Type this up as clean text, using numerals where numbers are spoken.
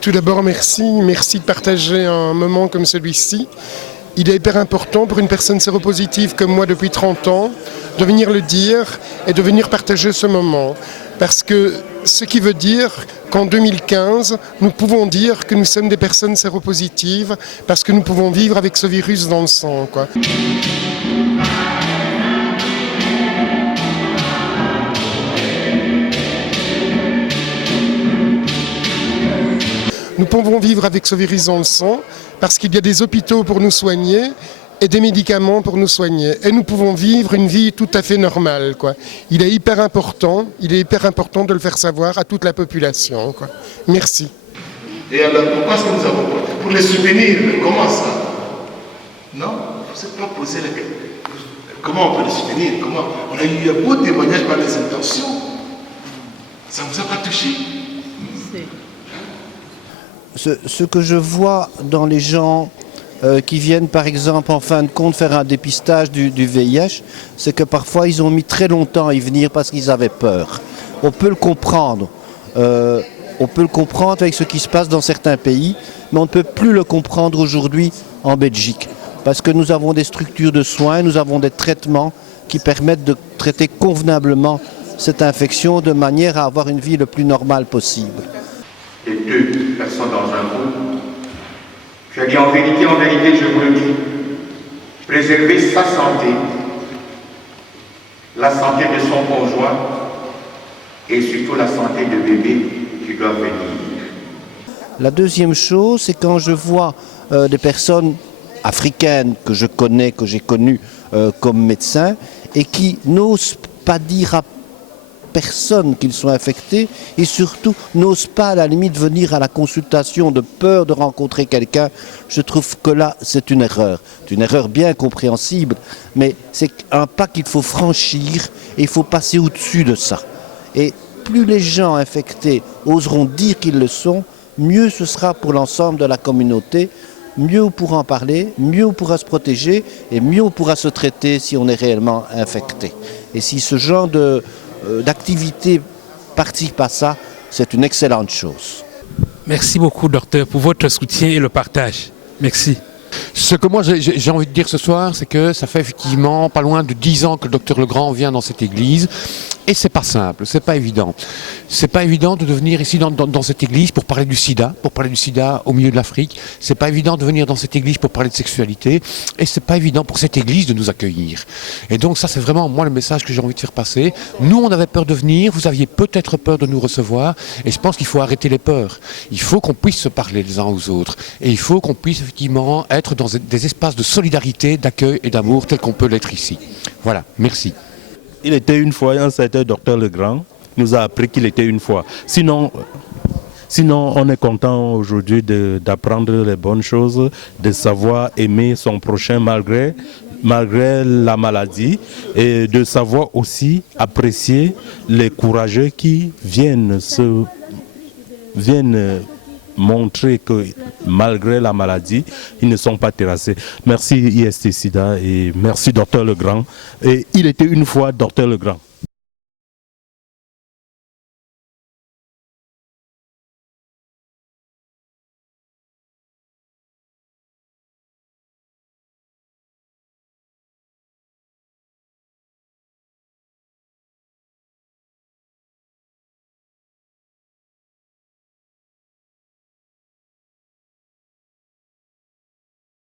Tout d'abord, merci. Merci de partager un moment comme celui-ci. Il est hyper important pour une personne séropositive comme moi depuis 30 ans de venir le dire et de venir partager ce moment. Parce que ce qui veut dire qu'en 2015, nous pouvons dire que nous sommes des personnes séropositives parce que nous pouvons vivre avec ce virus dans le sang, quoi. Nous pouvons vivre avec ce virus dans le sang parce qu'il y a des hôpitaux pour nous soigner et des médicaments pour nous soigner. Et nous pouvons vivre une vie tout à fait normale, quoi. Il est hyper important de le faire savoir à toute la population, quoi. Merci. Et alors, pourquoi est-ce que nous avons porté? Pour les soutenir, mais comment ça? Non, il ne faut pas poser la question. Comment on peut les soutenir? Comment? On a eu un beau témoignage par les intentions. Ça ne vous a pas touché? Ce que je vois dans les gens qui viennent par exemple en fin de compte faire un dépistage du VIH, c'est que parfois ils ont mis très longtemps à y venir parce qu'ils avaient peur. On peut le comprendre. On peut le comprendre avec ce qui se passe dans certains pays, mais on ne peut plus le comprendre aujourd'hui en Belgique. Parce que nous avons des structures de soins, nous avons des traitements qui permettent de traiter convenablement cette infection de manière à avoir une vie le plus normale possible. Et 2 personnes dans un groupe. Je dis en vérité, je vous le dis, préserver sa santé, la santé de son conjoint et surtout la santé de bébé qui doit venir. La deuxième chose, c'est quand je vois des personnes africaines que je connais, que j'ai connues comme médecins et qui n'osent pas dire à personne qu'ils sont infectés et surtout n'osent pas à la limite venir à la consultation de peur de rencontrer quelqu'un. Je trouve que là c'est une erreur bien compréhensible, mais c'est un pas qu'il faut franchir et il faut passer au-dessus de ça. Et plus les gens infectés oseront dire qu'ils le sont, mieux ce sera pour l'ensemble de la communauté, mieux on pourra en parler, mieux on pourra se protéger et mieux on pourra se traiter si on est réellement infecté. Et si ce genre d'activité participe à ça, c'est une excellente chose. Merci beaucoup, docteur, pour votre soutien et le partage. Merci. Ce que moi j'ai envie de dire ce soir, c'est que ça fait effectivement pas loin de 10 ans que le docteur Legrand vient dans cette église. Et c'est pas simple, c'est pas évident. C'est pas évident de venir ici dans cette église pour parler du sida au milieu de l'Afrique. C'est pas évident de venir dans cette église pour parler de sexualité. Et c'est pas évident pour cette église de nous accueillir. Et donc ça c'est vraiment moi le message que j'ai envie de faire passer. Nous on avait peur de venir, vous aviez peut-être peur de nous recevoir. Et je pense qu'il faut arrêter les peurs. Il faut qu'on puisse se parler les uns aux autres. Et il faut qu'on puisse effectivement être dans des espaces de solidarité, d'accueil et d'amour tels qu'on peut l'être ici. Voilà, merci. Il était une fois, un certain docteur Legrand nous a appris qu'il était une fois. Sinon on est content aujourd'hui d'apprendre les bonnes choses, de savoir aimer son prochain malgré la maladie et de savoir aussi apprécier les courageux qui viennent montrer que malgré la maladie, ils ne sont pas terrassés. Merci IST-Sida et merci Dr Legrand. Et il était une fois Dr Legrand.